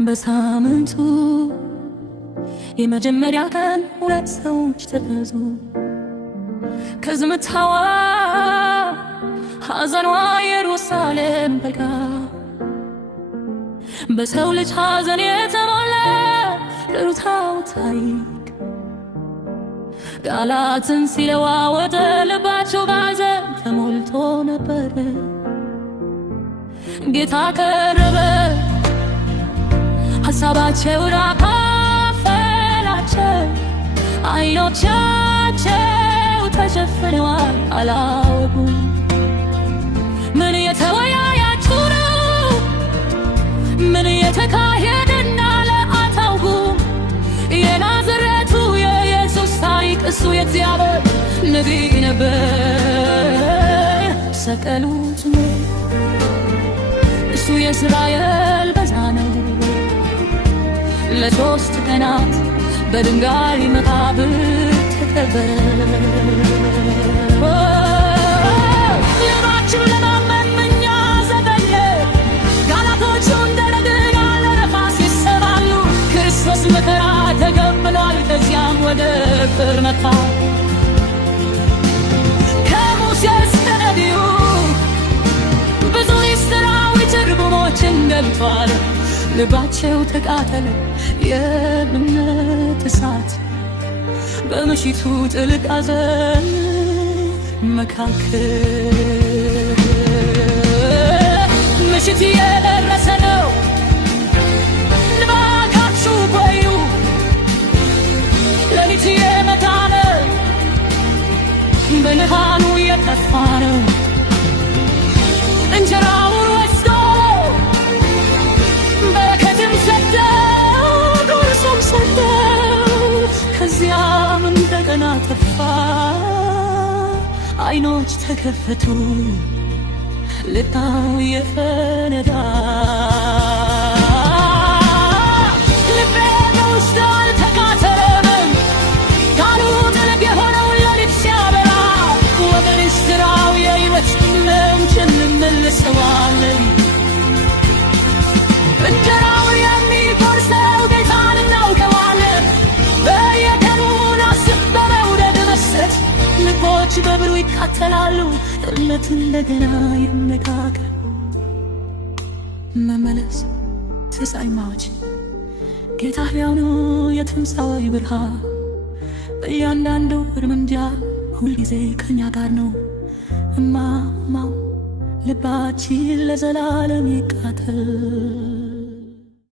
በሳምንቱ የመጀመሪያ ቀን ሁለት ሰዎች ተገዙ። ከዝምታዋ ሐዘኗ ኢየሩሳሌም በጋ በሰው ልጅ ሐዘን የተሞላ ርቱዕ ታሪክ ቃላትን ሲለዋወጥ ልባቸው ባዘን ተሞልቶ ነበር። ጌታ ቀረበ፣ ሐሳባቸውን አካፈላቸው። ዓይኖቻቸው ተሸፍነዋል፣ አላወቁም። ምን የተወያያችሁ ነው? ምን የተካሄደ እንዳለ አታውቁም። የናዝሬቱ የኢየሱስ ታሪክ እሱ የእግዚአብሔር ነቢይ ነበር። ሰቀሉት፣ እሱ የእስራኤል ቤዛ ነው። ለሶስት ቀናት በድንጋይ መቃብር ተቀበረ። ልባችን ለማመን ምኛ ዘገየ። ቃላቶቹ እንደ ረግብ ያለ ነፋስ ይሰራሉ። ክርስቶስ መከራ ተቀብሏል፣ ከዚያም ወደ ፍቅር መጣ። ከሙሴ እስከ ነቢዩ ብዙ ምስጢራዊ ትርጉሞችን ገብቷል። ልባቸው ተቃጠለ፣ የእምነት እሳት በምሽቱ ጥልቅ ሐዘን መካከል። ምሽት የደረሰ ነው፣ እባካችሁ ቆዩ። ሌሊት የመጣ ነው፣ ብርሃኑ የጠፋ ነው። እንጀራውን ወስዶ በረከትም ሰጠው፣ ጉርሱም ሰጠው። ከዚያም እንደገና ተፋ፣ ዓይኖች ተከፈቱ፣ ልባው የፈነዳ። ልቤ በውስጡ አልተቃጠለም፣ ቃሉ ጥልቅ የሆነው ሌሊት ሲያበራ ወደ ምስጢራዊ የሕይወት ምንጭ እንመልሰዋለን። እንጀራው የሚጎርሰው ጌታን እናውቀዋለን። በየቀኑ ናስብ በመውደድ መስጠት ልቦች በብሩ ይቃጠላሉ። እምነት እንደገና ይነቃቃል። መመለስ ትንሣኤዎች ጌታ ሕያው ነው፣ የትንሣኤ ብርሃን በእያንዳንዱ እርምጃ ሁልጊዜ ከኛ ጋር ነው። እማማው ልባችን ለዘላለም ይቃጠል።